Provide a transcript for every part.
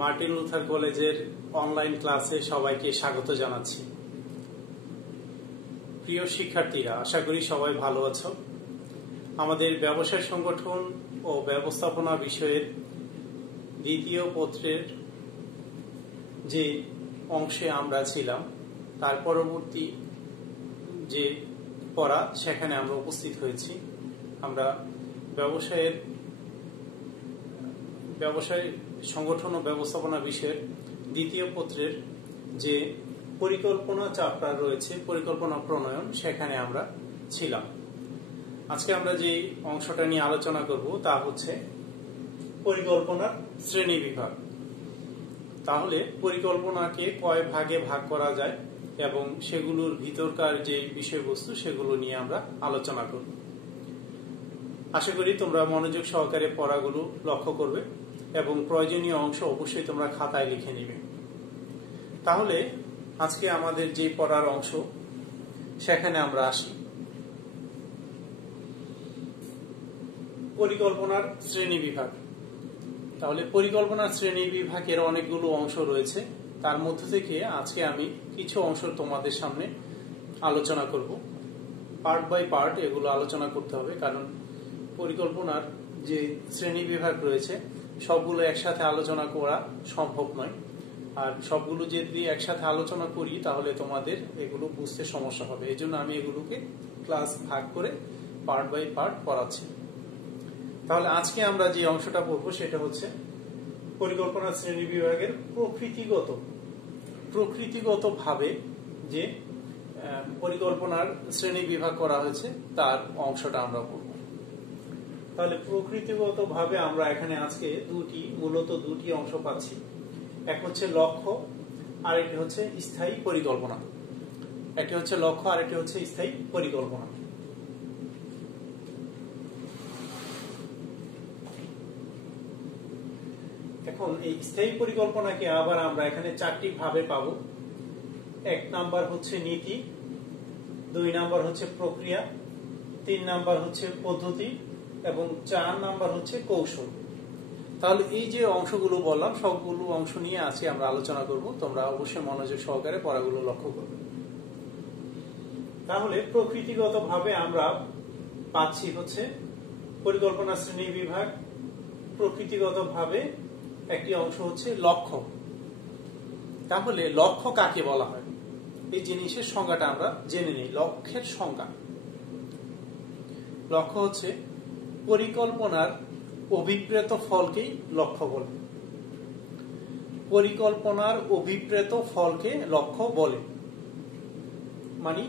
Martin Luther কলেজের online ক্লাসে সবাইকে স্বাগত জানাচ্ছি। প্রিয় শিক্ষার্থীরা, আশা করি সবাই ভালো আছো। আমাদের ব্যবসায় সংগঠন ও ব্যবস্থাপনা বিষয়ের দ্বিতীয় পত্রের যে অংশে আমরা ছিলাম তার পরবর্তী যে পড়া সেখানে আমরা উপস্থিত হয়েছি। আমরা ব্যবসায় সংগঠন ও ব্যবস্থাপনা বিষয়ের দ্বিতীয় পত্রের যে পরিকল্পনা চ্যাপ্টার রয়েছে, পরিকল্পনা প্রণয়ন, সেখানে আমরা ছিলাম। আজকে আমরা যে অংশটা নিয়ে আলোচনা করব তা হচ্ছে পরিকল্পনার শ্রেণী বিভাগ। তাহলে পরিকল্পনাকে কয় ভাগে ভাগ করা যায় এবং সেগুলোর ভিতরকার যে বিষয়বস্তু সেগুলো নিয়ে আমরা আলোচনা করব। আশা করি তোমরা মনোযোগ সহকারে পড়াগুলো লক্ষ্য করবে এবং প্রয়োজনীয় অংশ অবশ্যই তোমরা খাতায় লিখে নিবে। তাহলে আজকে আমাদের যে পড়ার অংশ সেখানে আমরা আসি। পরিকল্পনার শ্রেণী বিভাগ। তাহলে পরিকল্পনার শ্রেণী বিভাগের অনেকগুলো অংশ রয়েছে, তার মধ্য থেকে আজকে আমি কিছু অংশ তোমাদের সামনে আলোচনা করব। পার্ট বাই পার্ট এগুলো আলোচনা করতে হবে, কারণ পরিকল্পনার যে শ্রেণী বিভাগ রয়েছে সবগুলো একসাথে আলোচনা করা সম্ভব নয়। আর সবগুলো যদি একসাথে আলোচনা করি তাহলে তোমাদের এগুলো বুঝতে সমস্যা হবে। এই জন্য আমি এগুলোকে ক্লাস ভাগ করে পার্ট বাই পার্ট পড়াচ্ছি। তাহলে আজকে আমরা যে অংশটা পড়বো সেটা হচ্ছে পরিকল্পনা শ্রেণী বিভাগের প্রকৃতিগত ভাবে যে পরিকল্পনার শ্রেণী বিভাগ করা হয়েছে তার অংশটা আমরা পড়ব। তাহলে প্রকৃতিগত ভাবে আমরা এখানে আজকে মূলত দুটি অংশ পাচ্ছি। এক হচ্ছে লক্ষ্য আর একটি হচ্ছে স্থায়ী পরিকল্পনা। একটি হচ্ছে লক্ষ্য আর একটি হচ্ছে স্থায়ী পরিকল্পনা। এখন এই স্থায়ী পরিকল্পনাকে আবার আমরা এখানে চারটি ভাবে পাবো। 1 নাম্বার হচ্ছে নীতি, 2 নাম্বার হচ্ছে প্রক্রিয়া, 3 নাম্বার হচ্ছে পদ্ধতি এবং 4 নাম্বার হচ্ছে কৌশল। তাহলে এই যে অংশগুলো বললাম সবগুলো অংশ নিয়ে আজকে আমরা আলোচনা করব। তোমরা অবশ্যই মনোযোগ সহকারে পড়াগুলো লক্ষ্য করবে। তাহলে প্রকৃতিগত ভাবে আমরা পাচ্ছি হচ্ছে পরিকল্পনা শ্রেণী বিভাগ। প্রকৃতিগত ভাবে একটি অংশ হচ্ছে লক্ষ্য। তাহলে লক্ষ্য কাকে বলা হয় এই জিনিসের সংজ্ঞাটা আমরা জেনে নিই। লক্ষ্যের সংজ্ঞা: লক্ষ্য হচ্ছে পরিকল্পনার অভিপ্রেত ফলকেই লক্ষ্য বলে। পরিকল্পনার অভিপ্রেত ফলকে লক্ষ্য বলে, মানে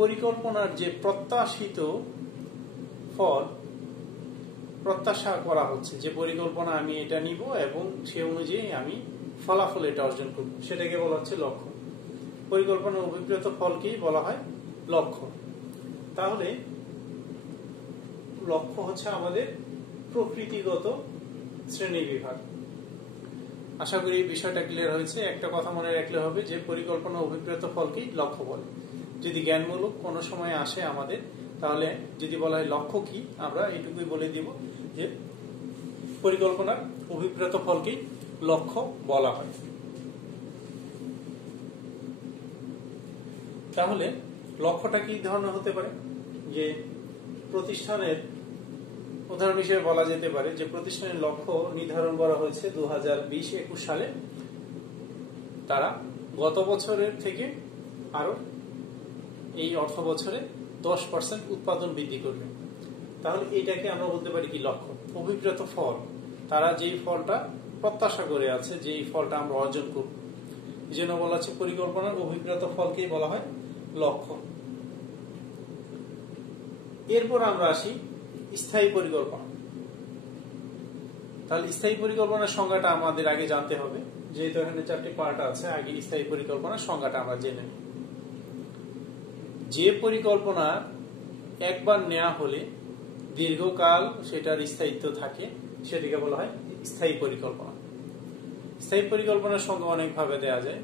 পরিকল্পনার যে প্রত্যাশিত ফল প্রত্যাশা করা হচ্ছে, যে পরিকল্পনা আমি এটা নিব এবং সে অনুযায়ী আমি ফলাফল এটা অর্জন করব, সেটাকে বলা হচ্ছে লক্ষ্য। পরিকল্পনার অভিপ্রেত ফলকেই বলা হয় লক্ষ্য। তাহলে লক্ষ্য হচ্ছে আমাদের প্রকৃতিগত শ্রেণী বিভাগ। আশা করি বিষয়টা ক্লিয়ার হয়েছে। একটা কথা মনে রাখলে হবে যে পরিকল্পনা অভিপ্রেত ফলকেই লক্ষ্য বলে। যদি জ্ঞানমূলক কোনো সময় আসে আমাদের, তাহলে যদি বলা হয় লক্ষ্য কি, আমরা এইটুকুই বলে দিব যে পরিকল্পনার অভিপ্রেত ফলকেই লক্ষ্য বলা হয়। তাহলে লক্ষ্যটা কি ধরনের হতে পারে? যে প্রতিষ্ঠানের উদাহরণ হিসেবে বলা যেতে পারে যে প্রতিষ্ঠানের লক্ষ্য নির্ধারণ করা হয়েছে 2020-21 সালে। তারা গত বছরের থেকে আরো এই অর্থ বছরে 10% উৎপাদন বৃদ্ধি করবে। তাহলে এটাকে আমরা বলতে পারি কি লক্ষ্য, অভিপ্রেত ফল। তারা যেই ফলটা প্রত্যাশা করে আছে, যেই ফলটা আমরা অর্জন করব, এই জন্য বলা হচ্ছে পরিকল্পনার অভিপ্রেত ফলকেই বলা হয় লক্ষ্য। এরপর আমরা আসি স্থায়ী পরিকল্পনা। তাহলে স্থায়ী পরিকল্পনার সংজ্ঞাটা আমাদের আগে জানতে হবে, যেহেতু এখানে 4টি পার্ট আছে। আগে স্থায়ী পরিকল্পনার সংজ্ঞাটা আমরা জেনে নিই। যে পরিকল্পনা একবার নেওয়া হলে দীর্ঘকাল সেটার স্থায়িত্ব থাকে সেটাকে বলা হয় স্থায়ী পরিকল্পনা। স্থায়ী পরিকল্পনার সংজ্ঞা অনেকভাবে দেওয়া যায়।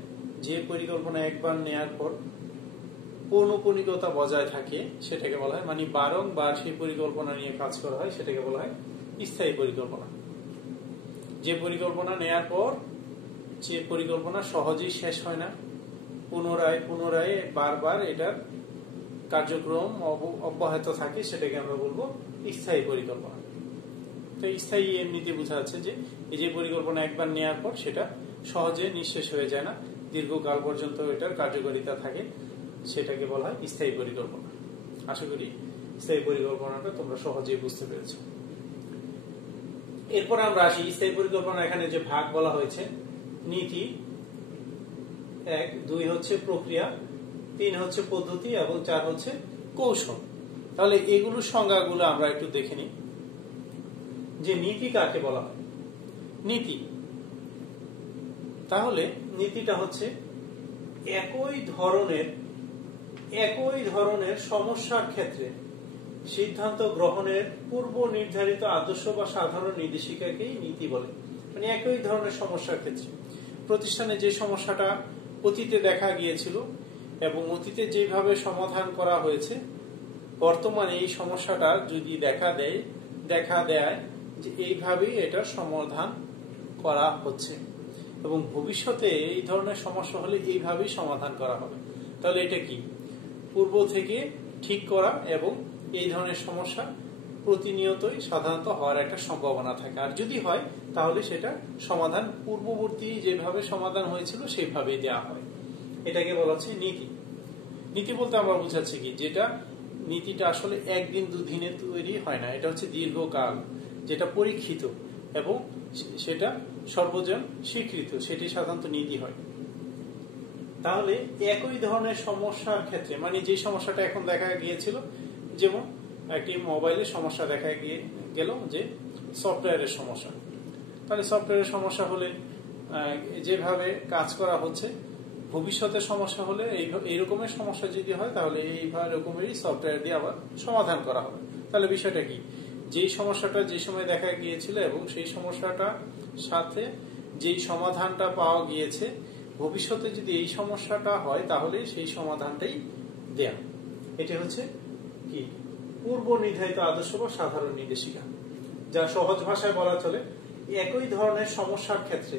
যে পরিকল্পনা একবার নেওয়ার পর পৌনঃপুনিকতা বজায় থাকে সেটাকে বলা হয়, মানে বারংবার সেই পরিকল্পনা নিয়ে কাজ করা হয়, সেটাকে বলা হয় স্থায়ী পরিকল্পনা। যে পরিকল্পনা নেওয়ার পর যে পরিকল্পনা সহজেই শেষ হয় না, পুনরায় পুনরায় বারবার এটার কার্যক্রম অব্যাহত থাকে, সেটাকে আমরা বলবো স্থায়ী পরিকল্পনা। তো স্থায়ী এমনিতে বোঝা যাচ্ছে যে এই যে পরিকল্পনা একবার নেওয়ার পর সেটা সহজে নিঃশেষ হয়ে যায় না, দীর্ঘকাল পর্যন্ত এটার কার্যকারিতা থাকে, সেটাকে বলা হয় স্থায়ী পরিকল্পনা। আশা করি স্থায়ী পরিকল্পনাটা তোমরা সহজেই বুঝতে পেরেছো। এরপর আমরা আসি স্থায়ী পরিকল্পনা। এখানে যে ভাগ বলা হয়েছে, নীতি 1, 2 হচ্ছে প্রক্রিয়া, 3 হচ্ছে পদ্ধতি এবং 4 হচ্ছে কৌশল। তাহলে এগুলোর সংজ্ঞাগুলো আমরা একটু দেখে নিই যে নীতি কাকে বলা হয়। নীতি, তাহলে নীতিটা হচ্ছে একই ধরনের সমস্যার ক্ষেত্রে সিদ্ধান্ত গ্রহণের পূর্ব নির্ধারিত আদর্শ বা সাধারণ নির্দেশিকাকেই নীতি বলে। মানে একই ধরনের সমস্যার ক্ষেত্রে প্রতিষ্ঠানে যে সমস্যাটা অতীতে দেখা গিয়েছিল এবং অতীতে যেভাবে সমাধান করা হয়েছে, বর্তমানে এই সমস্যাটা যদি দেখা দেয় যে এইভাবেই এটা সমাধান করা হচ্ছে এবং ভবিষ্যতে এই ধরনের সমস্যা হলে এইভাবেই সমাধান করা হবে। তাহলে এটা কি? পূর্ব থেকে ঠিক করা এবং এই ধরনের সমস্যা প্রতিনিয়তই সাধারণত হওয়ার একটা সম্ভাবনা থাকে। আর যদি হয় তাহলে সেটা সমাধান পূর্ববর্তী যেভাবে সমাধান হয়েছিল সেইভাবেই দেওয়া হয়। এটাকে বলা হচ্ছে নীতি। নীতি বলতে আমরা বুঝাচ্ছি কি, যেটা নীতিটা আসলে একদিন দুদিনে তৈরি হয় না, এটা হচ্ছে দীর্ঘকাল, যেটা পরীক্ষিত এবং সেটা সর্বজন স্বীকৃত, সেটি সাধারণত নীতি হয়। তাহলে একই ধরনের সমস্যার ক্ষেত্রে, মানে যে সমস্যাটা এখন দেখা গিয়েছিল, যেমন একটি মোবাইলের সমস্যা দেখা গেল যে সফটওয়্যারের সমস্যা, তাহলে সফটওয়্যারের সমস্যা হলে যেভাবে কাজ করা হচ্ছে, ভবিষ্যতে সমস্যা হলে এই রকমের সমস্যা যদি হয় তাহলে এই রকমেরই সফটওয়্যার দিয়ে আবার সমাধান করা হবে। তাহলে বিষয়টা কি, যেই সমস্যাটা যে সময় দেখা গিয়েছিল এবং সেই সমস্যাটার সাথে যেই সমাধানটা পাওয়া গিয়েছে, ভবিষ্যতে যদি এই সমস্যাটা হয় তাহলে সেই সমাধানটাই দেয়া। এটা হচ্ছে কি, পূর্ব নির্ধারিত আদর্শ বা সাধারণ নির্দেশিকা, যা সহজ ভাষায় বলা চলে একই ধরনের সমস্যার ক্ষেত্রে,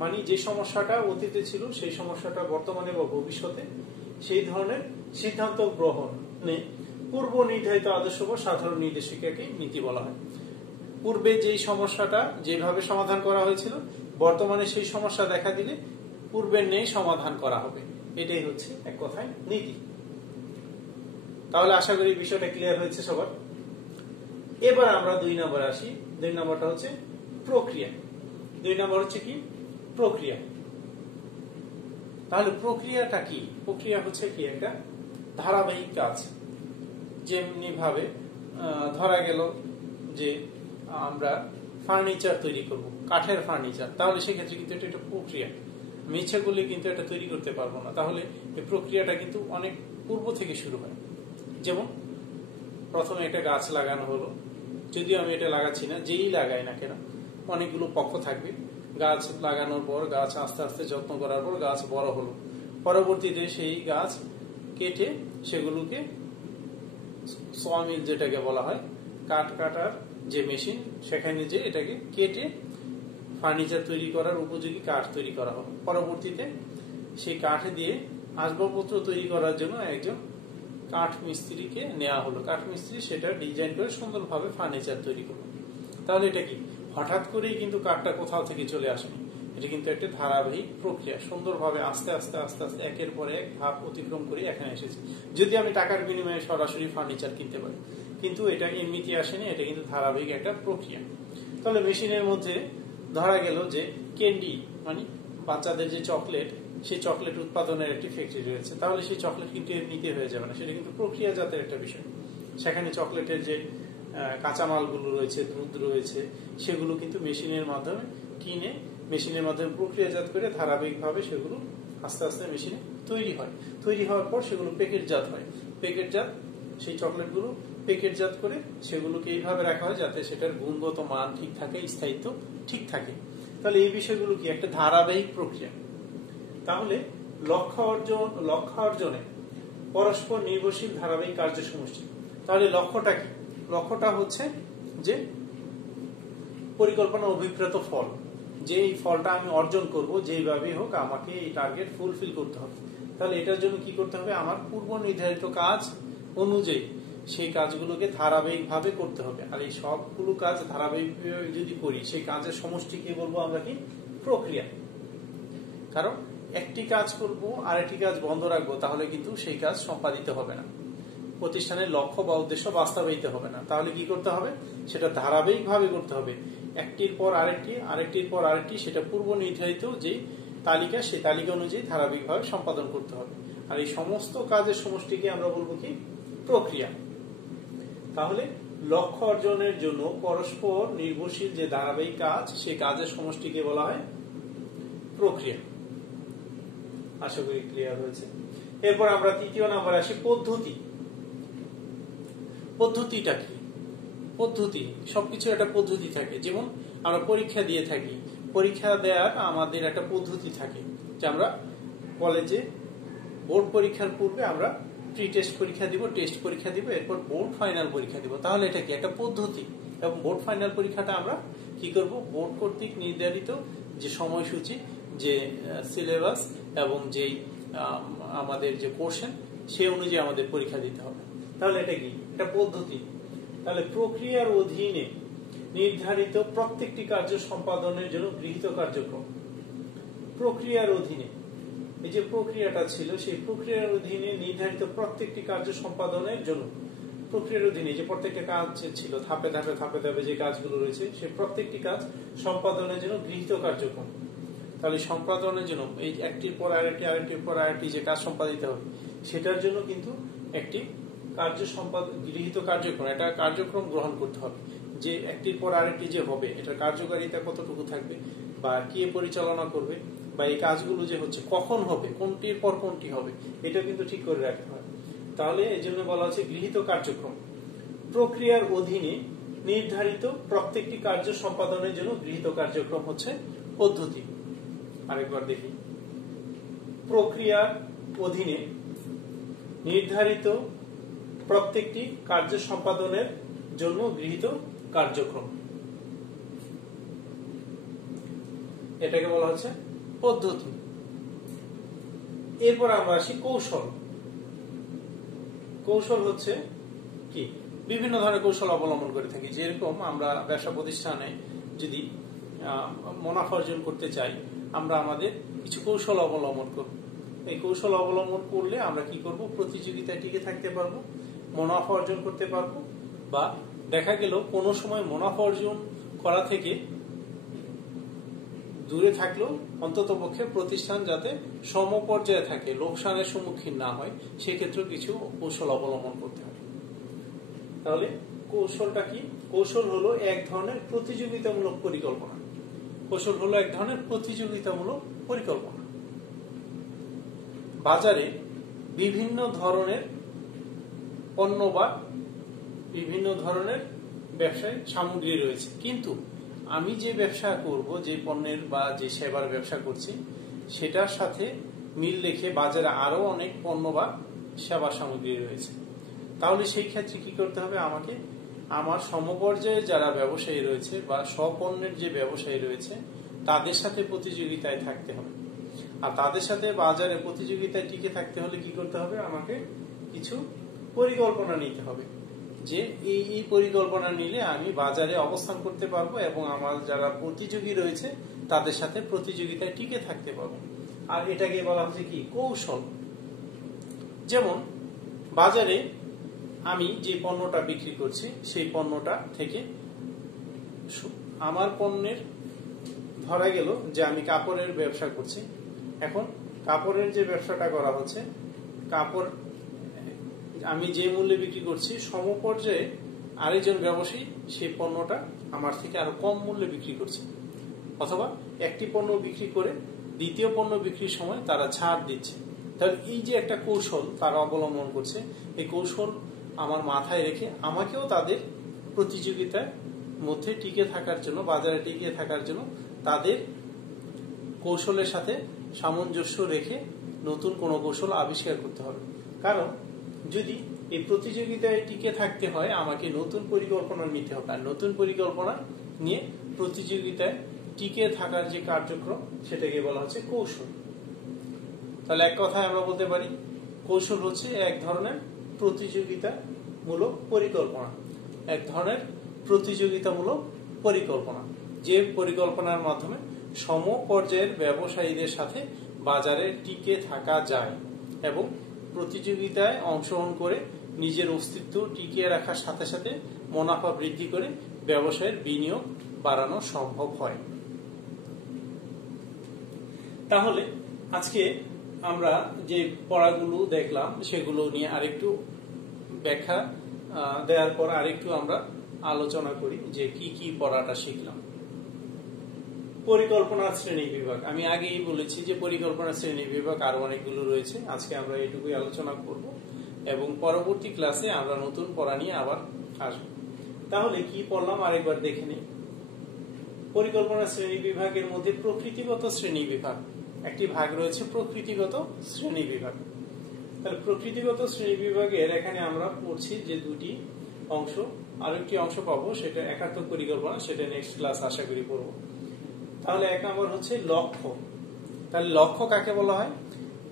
মানে যে সমস্যাটা অতীতে ছিল সেই সমস্যাটা বর্তমানে বা ভবিষ্যতে, সেই ধরনের সিদ্ধান্ত গ্রহণে পূর্ব নির্ধারিত আদর্শ বা সাধারণ নির্দেশিকাকে নীতি বলা হয়। পূর্বে যেই সমস্যাটা যেভাবে সমাধান করা হয়েছিল, বর্তমানে সেই সমস্যা দেখা দিলে পূর্বের নেই সমাধান করা হবে, এটাই হচ্ছে এক কথায় নীতি। তাহলে আশা করি বিষয়টা ক্লিয়ার হয়েছে সবার। এবার আমরা 2 নম্বরে আসি। 2 নম্বরটা হচ্ছে প্রক্রিয়া। 2 নম্বর হচ্ছে কি, প্রক্রিয়া। তাহলে প্রক্রিয়াটা কি? প্রক্রিয়া হচ্ছে কি, একটা ধারাবাহিক কাজ। যেমনি ভাবে ধরা গেল যে আমরা ফার্নিচার তৈরি করব, কাঠের ফার্নিচার, তাহলে সেক্ষেত্রে কিন্তু এটা একটা প্রক্রিয়া। মিছে গুলি কিন্তু এটা তৈরি করতে পারবো না। তাহলে এই প্রক্রিয়াটা কিন্তু অনেক পূর্ব থেকে শুরু হয়। যেমন প্রথমে একটা গাছ লাগানো হলো, যদিও আমি এটা লাগাচ্ছি না, যেই লাগাই না কেন অনেকগুলো পক্ষ থাকবে। গাছ লাগানোর পর গাছ আস্তে আস্তে যত্ন করার পর গাছ বড় হলো, পরবর্তীতে সেই গাছ কেটে সেগুলোকে সমিল যেটাকে বলা হয়, কাঠ কাটার যে মেশিন, সেখানে যে এটাকে কেটে ফার্নিচার তৈরি করার উপযোগী কাঠ তৈরি করা হলো। পরবর্তীতে সেই কাঠ দিয়ে আসবাবপত্র তৈরি করার জন্য একজন কাঠ মিস্ত্রিকে নেওয়া হলো। কাঠ মিস্ত্রি সেটা ডিজাইন করে সুন্দরভাবে ফার্নিচার তৈরি করলো। তাহলে এটা কি হঠাৎ করেই কিন্তু কাঠটা কোথাও থেকে চলে আসেনি, এটা কিন্তু একটা ধারাবাহিক প্রক্রিয়া। সুন্দরভাবে আস্তে আস্তে আস্তে আস্তে একের পর এক ধাপ অতিক্রম করে এখানে এসেছে। যদি আমি টাকার বিনিময়ে সরাসরি ফার্নিচার কিনতে পারি, কিন্তু এটা এমনিতে আসেনি, এটা কিন্তু ধারাবাহিক একটা প্রক্রিয়া। তাহলে মেশিনের মধ্যে ধরা গেল যে ক্যান্ডি, মানে বাচ্চাদের যে চকলেট, সেই চকলেট উৎপাদনের একটি ফ্যাক্টরি রয়েছে। তাহলে সেই চকলেট কিন্তু এমনিতে হয়ে যাবে না, সেটা কিন্তু প্রক্রিয়াজাতের একটা বিষয়। সেখানে চকলেটের যে কাঁচামালগুলো রয়েছে, দুধ রয়েছে, সেগুলো কিন্তু মেশিনের মাধ্যমে কিনে মেশিনের মাধ্যমে প্রক্রিয়াজাত করে ধারাবাহিকভাবে সেগুলো আস্তে আস্তে মেশিনে তৈরি হয়। তৈরি হওয়ার পর সেগুলো প্যাকেটজাত হয়। প্যাকেটজাত সেই চকলেটগুলো প্যাকেটজাত করে সেগুলোকে এইভাবে রাখা হয় যাতে সেটার গুণগত মান ঠিক থাকে, স্থায়িত্ব ঠিক থাকে। তাহলে এই বিষয়গুলো কি একটা ধারাবাহিক প্রক্রিয়া। তাহলে লক্ষ্য অর্জনে পরস্পর নির্ভরশীল ধারাবাহিক কার্য সমষ্টি। তাহলে লক্ষ্যটা কি? লক্ষ্যটা হচ্ছে যে পরিকল্পনা অভিপ্রেত ফল। যে এই ফলটা আমি অর্জন করব, যেইভাবে হোক আমাকে এই টার্গেট ফুলফিল করতে হবে। তাহলে এটার জন্য কি করতে হবে, আমার পূর্ব নির্ধারিত কাজ অনুযায়ী সেই কাজগুলোকে ধারাবাহিকভাবে করতে হবে। আর এই সবগুলো কাজ ধারাবাহিকভাবে যদি করি, সেই কাজের সমষ্টিকে বলবো আমরা কি, প্রক্রিয়া। কারণ একটি কাজ করব আর একটি কাজ বন্ধ রাখবো, তাহলে কিন্তু সেই কাজ সম্পাদিত হবে না, প্রতিষ্ঠানের লক্ষ্য বা উদ্দেশ্য বাস্তবায়িত হবে না। তাহলে কি করতে হবে, সেটা ধারাবাহিকভাবে করতে হবে, একটির পর আরেকটি, আরেকটির পর আরেকটি, সেটা পূর্ব নির্ধারিত যে তালিকা, সেই তালিকা অনুযায়ী ধারাবাহিকভাবে সম্পাদন করতে হবে। আর এই সমস্ত কাজের সমষ্টিকে আমরা বলবো কি, প্রক্রিয়া। তাহলে লক্ষ্য অর্জনের জন্য পরস্পর নির্ভরশীল যে ধারাবাহিক কাজ, সেই কাজের সমষ্টিকে বলা হয় প্রক্রিয়া। আশা করি ক্লিয়ার হয়েছে। এরপর আমরা তৃতীয় নাম্বার আসি, পদ্ধতি। পদ্ধতিটা কি? পদ্ধতি, সবকিছু একটা পদ্ধতি থাকে। যেমন আমরা পরীক্ষা দিয়ে থাকি, পরীক্ষা দেওয়ার আমাদের একটা পদ্ধতি থাকে, যে আমরা কলেজে বোর্ড পরীক্ষার পূর্বে আমরা প্রি টেস্ট পরীক্ষা দিব, টেস্ট পরীক্ষা দিব, এরপর বোর্ড ফাইনাল পরীক্ষা দিব। তাহলে এটা কি একটা পদ্ধতি। এবং বোর্ড ফাইনাল পরীক্ষাটা আমরা কি করব, বোর্ড কর্তৃক নির্ধারিত যে সময়সূচি, যে সিলেবাস এবং যে আমাদের যে কোশ্চেন, সে অনুযায়ী আমাদের পরীক্ষা দিতে হবে। তাহলে এটা কি, এটা পদ্ধতি। তাহলে প্রক্রিয়ার অধীনে নির্ধারিত প্রত্যেকটি কার্য সম্পাদনের জন্য গৃহীত কার্যক্রম। প্রক্রিয়ার অধীনে, এই যে প্রক্রিয়াটা ছিল, সেই প্রক্রিয়ার অধীনে নির্ধারিত প্রত্যেকটি কার্য সম্পাদনের জন্য, প্রক্রিয়ার অধীনে যে প্রত্যেকটা কাজ ছিল, ধাপে ধাপে ধাপে ধাপে যে কাজগুলো রয়েছে, সেই প্রত্যেকটি কাজ সম্পাদনের জন্য গৃহীত কার্যক্রম। তাহলে সম্পাদনের জন্য এই একটির পর আরেকটি, আরেকটির পর আরেকটি যে কাজ সম্পাদিত হবে, সেটার জন্য কিন্তু একটি কার্য গৃহীত কার্যক্রম, এটা কার্যক্রম গ্রহণ করতে হবে। যে একটির পর আরেকটি যে হবে, এটার কার্যকারিতা কতটুকু থাকবে, বা কে পরিচালনা করবে, বা এই কাজগুলো যে হচ্ছে কখন হবে, কোনটির পর কোনটি হবে, এটা কিন্তু ঠিক করে রাখতে হবে। তাহলে এই জন্য বলা হচ্ছে গৃহীত কার্যক্রম। প্রক্রিয়ার অধীনে নির্ধারিত প্রত্যেকটি কার্য সম্পাদনের জন্য গৃহীত কার্যক্রম হচ্ছে পদ্ধতি। আরেকবার দেখি, প্রক্রিয়ার অধীনে নির্ধারিত প্রত্যেকটি কার্য সম্পাদনের জন্য গৃহীত কার্যক্রম, এটাকে বলা হচ্ছে পদ্ধতি। এরপর আমরা আসি কৌশল। কৌশল হচ্ছে কি, বিভিন্ন ধরনের কৌশল অবলম্বন করে থাকি। যেরকম আমরা ব্যবসা প্রতিষ্ঠানে যদি মুনাফা অর্জন করতে চাই, আমরা আমাদের কিছু কৌশল অবলম্বন করব। এই কৌশল অবলম্বন করলে আমরা কি করব, প্রতিযোগিতায় টিকে থাকতে পারবো, মুনাফা অর্জন করতে পারবো। বা দেখা গেল কোনো সময় মুনাফা অর্জন করা থেকে দূরে থাকলেও অন্তত পক্ষে প্রতিষ্ঠান যাতে সমপর্যায়ে থাকে, লোকসানের সম্মুখীন না হয়, সেক্ষেত্রে কিছু কৌশল অবলম্বন করতে হবে। তাহলে কৌশলটা কি, কৌশল হলো এক ধরনের প্রতিযোগিতামূলক পরিকল্পনা। কৌশল হলো এক ধরনের প্রতিযোগিতামূলক পরিকল্পনা। বাজারে বিভিন্ন ধরনের পণ্য বা বিভিন্ন ধরনের ব্যবসায়িক সামগ্রী রয়েছে, কিন্তু আমি যে ব্যবসা করব, যে পণ্যের বা যে সেবার ব্যবসা করছি, সেটার সাথে মিল রেখে বাজারে আরো অনেক পণ্য বা সেবা সামগ্রী রয়েছে। তাহলে সেই ক্ষেত্রে কি করতে হবে, আমাকে আমার সমপর্যায়ে যারা ব্যবসায়ী রয়েছে বা স্বপণ্যের যে ব্যবসায়ী রয়েছে, তাদের সাথে প্রতিযোগিতায় থাকতে হবে। আর তাদের সাথে বাজারে প্রতিযোগিতায় টিকে থাকতে হলে কি করতে হবে, আমাকে কিছু পরিকল্পনা নিতে হবে, যে এই পরিকল্পনা নিলে আমি বাজারে অবস্থান করতে পারবো এবং আমার যারা প্রতিযোগী রয়েছে তাদের সাথে প্রতিযোগিতায় টিকে থাকতে পারবো। আর এটাকে বলা হচ্ছে কি, কৌশল। যেমন বাজারে আমি যে পণ্যটা বিক্রি করছি, সেই পণ্যটা থেকে আমার পণ্যের, ধরা গেল যে আমি কাপড়ের ব্যবসা করছি, এখন কাপড়ের যে ব্যবসাটা করা হচ্ছে, কাপড় আমি যে মূল্যে বিক্রি করছি, সমপর্যায়ে আরেকজন ব্যবসায়ী সেই পণ্যটা আমার থেকে আরো কম মূল্যে বিক্রি করছে, অথবা একটি পণ্য বিক্রি করে দ্বিতীয় পণ্য বিক্রির সময় তারা ছাড় দিচ্ছে। তাহলে এই যে একটা কৌশল তারা অবলম্বন করছে, এই কৌশল আমার মাথায় রেখে আমাকেও তাদের প্রতিযোগিতার মধ্যে টিকে থাকার জন্য, বাজারে টিকে থাকার জন্য তাদের কৌশলের সাথে সামঞ্জস্য রেখে নতুন কোনো কৌশল আবিষ্কার করতে হবে। কারণ যদি এই প্রতিযোগিতায় টিকে থাকতে হয়, আমাকে নতুন পরিকল্পনা নিতে হবে। আর নতুন পরিকল্পনা নিয়ে প্রতিযোগিতায় টিকে থাকার যে কার্যক্রম সেটাকে বলা হচ্ছে কৌশল। তাহলে এক কথায় আমরা বলতে পারি কৌশল হচ্ছে এক ধরনের প্রতিযোগিতামূলক পরিকল্পনা, এক ধরনের প্রতিযোগিতামূলক পরিকল্পনা, যে পরিকল্পনার মাধ্যমে সম পর্যায়ের ব্যবসায়ীদের সাথে বাজারে টিকে থাকা যায় এবং প্রতিযোগিতায় অংশগ্রহণ করে নিজের অস্তিত্ব টিকিয়ে রাখার সাথে সাথে মুনাফা বৃদ্ধি করে ব্যবসায়ের বিনিয়োগ বাড়ানো সম্ভব হয়। তাহলে আজকে আমরা যে পড়াগুলো দেখলাম সেগুলো নিয়ে আরেকটু ব্যাখ্যা দেওয়ার পর আরেকটু আমরা আলোচনা করি যে কি কি পড়াটা শিখলাম। পরিকল্পনার শ্রেণী বিভাগ, আমি আগেই বলেছি যে পরিকল্পনার শ্রেণী বিভাগ আরো অনেকগুলো রয়েছে। আজকে আমরা এটুকুই আলোচনা করব এবং পরবর্তী ক্লাসে আমরা নতুন পড়া নিয়ে আবার আসব। তাহলে কি পড়লাম আরেকবার দেখে নিই। পরিকল্পনা শ্রেণী বিভাগের মধ্যে প্রকৃতিগত শ্রেণী বিভাগ একটি ভাগ রয়েছে, প্রকৃতিগত শ্রেণী বিভাগ। তাহলে প্রকৃতিগত শ্রেণী বিভাগের এখানে আমরা পড়ছি যে দুটি অংশ, আরেকটি অংশ পাবো সেটা একাত্মক পরিকল্পনা, সেটা নেক্সট ক্লাস আশা করি পড়বো। তাহলে এক নম্বর হচ্ছে লক্ষ্য। তাহলে লক্ষ্য কাকে বলা হয়?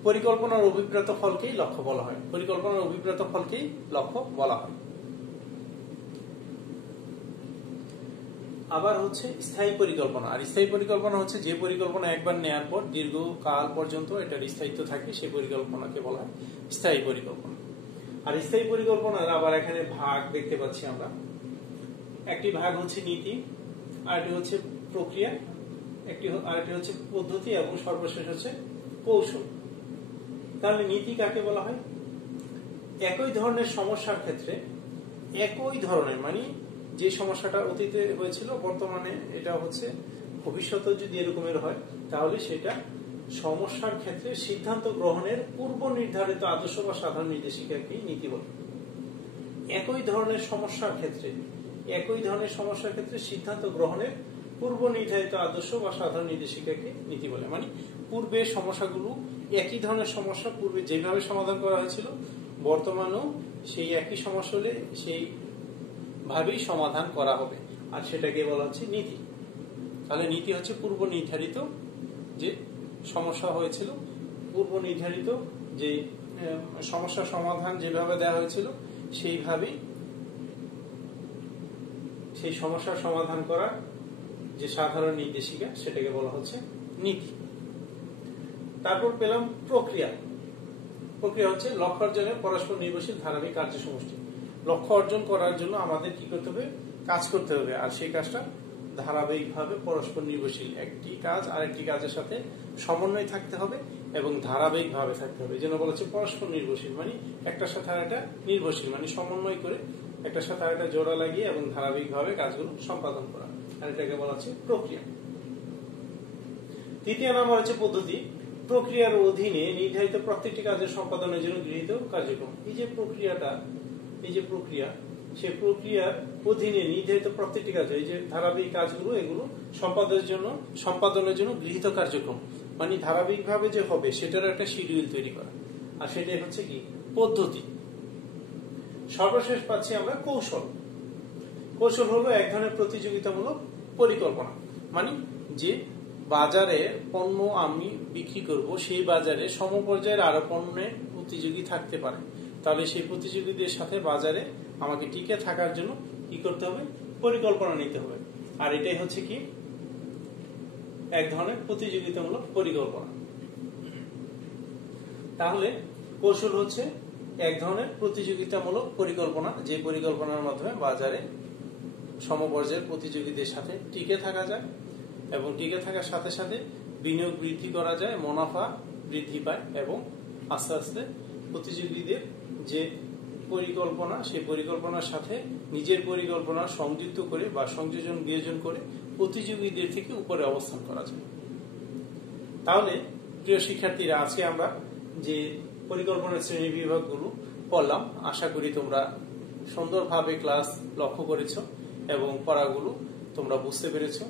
পরিকল্পনার অভিপ্রেত ফলকেই লক্ষ্য বলা হয়, পরিকল্পনার অভিপ্রেত ফলকেই লক্ষ্য বলা হয়। আবার হচ্ছে স্থায়ী পরিকল্পনা, আর স্থায়ী পরিকল্পনা হচ্ছে যে পরিকল্পনা একবার নেওয়ার পর দীর্ঘকাল পর্যন্ত এটার স্থায়িত্ব থাকে সেই পরিকল্পনাকে বলা হয় স্থায়ী পরিকল্পনা। আর স্থায়ী পরিকল্পনার আবার এখানে ভাগ দেখতে পাচ্ছি আমরা, একটি ভাগ হচ্ছে নীতি, আরেকটি হচ্ছে প্রক্রিয়া, আরেকটি হচ্ছে পদ্ধতি এবং সর্বশেষ হচ্ছে কৌশল। তাহলে নীতি কাকে বলা হয়? একই ধরনের সমস্যার ক্ষেত্রে একই ধরনের, মানে যে সমস্যাটা অতীতে হয়েছিল বর্তমানে এটা হচ্ছে, ভবিষ্যতে যদি এরকমের হয় তাহলে সেটা সমস্যার ক্ষেত্রে সিদ্ধান্ত গ্রহণের পূর্ব নির্ধারিত আদর্শ বা সাধারণ নির্দেশিকাকেই নীতি বলে। একই ধরনের সমস্যার ক্ষেত্রে সিদ্ধান্ত গ্রহণের পূর্ব নির্ধারিত আদর্শ বা সাধারণ নির্দেশিকাকে নীতি বলে। মানে পূর্বে সমস্যাগুলো, একই ধরনের সমস্যা পূর্বে যেভাবে সমাধান করা হয়েছিল বর্তমানেও সেই একই সমস্যা হলে সেই ভাবেই সমাধান করা হবে, আর সেটাকে বলা হচ্ছে নীতি। তাহলে নীতি হচ্ছে পূর্ব নির্ধারিত যে সমস্যা হয়েছিল, পূর্ব নির্ধারিত যে সমস্যার সমাধান যেভাবে দেওয়া হয়েছিল সেইভাবেই সেই সমস্যার সমাধান করার যে সাধারণ নির্দেশিকা সেটাকে বলা হচ্ছে নীতি। তারপর পেলাম প্রক্রিয়া। প্রক্রিয়া হচ্ছে লক্ষ্য অর্জনের পরস্পর নির্ভরশীল ধারাবাহিক কার্য সমষ্টি। লক্ষ্য অর্জন করার জন্য আমাদের কি করতে হবে? কাজ করতে হবে, আর সেই কাজটা ধারাবাহিকভাবে পরস্পর নির্ভরশীল, একটি কাজ আরেকটি কাজের সাথে সমন্বয় থাকতে হবে এবং ধারাবাহিকভাবে থাকতে হবে। যেন বলা হচ্ছে পরস্পর নির্ভরশীল, মানে একটার সাথে আরেকটা নির্ভরশীল, মানে সমন্বয় করে একটার সাথে আরেকটা জোড়া লাগিয়ে এবং ধারাবাহিকভাবে কাজগুলো সম্পাদন করা, আর এটাকে বলা হচ্ছে প্রক্রিয়া। তৃতীয় নাম্বার হচ্ছে পদ্ধতি। প্রক্রিয়ার অধীনে নির্ধারিত প্রত্যেকটি কাজের সম্পাদনের জন্য গৃহীত কার্যক্রম। এই যে প্রক্রিয়া, সেই প্রক্রিয়ার অধীনে নির্ধারিত প্রত্যেকটি কাজ, এই যে ধারাবাহিক কাজগুলো, এগুলো সম্পাদনের জন্য গৃহীত কার্যক্রম, মানে ধারাবাহিকভাবে যে হবে সেটার একটা শিডিউল তৈরি করা, আর সেটাই হচ্ছে কি পদ্ধতি। সর্বশেষ পাচ্ছি আমরা কৌশল। কৌশল হলো এক ধরনের প্রতিযোগিতামূলক পরিকল্পনা, মানে যে বাজারে পণ্য আমি বিক্রি করব সেই বাজারে সমপর্যায়ের আরো পণ্যের প্রতিযোগী থাকতে পারে, তাহলে সেই প্রতিযোগীদের সাথে বাজারে আমাকে টিকে থাকার জন্য কি করতে হবে? পরিকল্পনা নিতে হবে, আর এটাই হচ্ছে কি এক ধরনের প্রতিযোগিতামূলক পরিকল্পনা। তাহলে কৌশল হচ্ছে এক ধরনের প্রতিযোগিতামূলক পরিকল্পনা, যে পরিকল্পনার মাধ্যমে বাজারে সমপর্যায়ের প্রতিযোগীদের সাথে টিকে থাকা যায় এবং টিকে থাকার সাথে সাথে বিনিয়োগ বৃদ্ধি করা যায়, মুনাফা বৃদ্ধি পায় এবং আস্তে আস্তে প্রতিযোগীদের যে পরিকল্পনা সেই পরিকল্পনার সাথে নিজের পরিকল্পনা সংযুক্ত করে বা সংযোজন বিয়োজন করে প্রতিযোগীদের থেকে উপরে অবস্থান করা যায়। তাহলে প্রিয় শিক্ষার্থীরা, আজকে আমরা যে পরিকল্পনার শ্রেণী বিভাগগুলো পড়লাম, আশা করি তোমরা সুন্দরভাবে ক্লাস লক্ষ্য করেছো এবং পড়াগুলো তোমরা বুঝতে পেরেছো।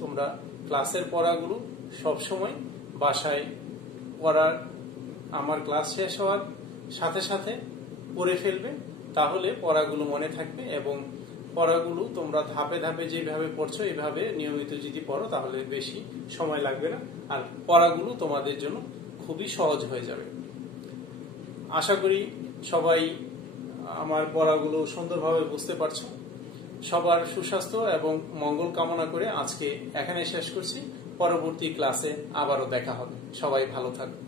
তোমরা ক্লাসের পড়াগুলো সবসময় বাসায় পড়ার, আমার ক্লাস শেষ হওয়ার সাথে সাথে পড়ে ফেলবে, তাহলে পড়াগুলো মনে থাকবে এবং পড়াগুলো তোমরা ধাপে ধাপে যেভাবে পড়ছো এভাবে নিয়মিত যদি পড়ো তাহলে বেশি সময় লাগবে না, আর পড়াগুলো তোমাদের জন্য খুবই সহজ হয়ে যাবে। আশা করি সবাই আমার পড়াগুলো সুন্দরভাবে বুঝতে পারছো। সবার সুস্বাস্থ্য এবং মঙ্গল কামনা করে আজকে এখানে শেষ করছি। পরবর্তী ক্লাসে আবারও দেখা হবে। সবাই ভালো থাকবে।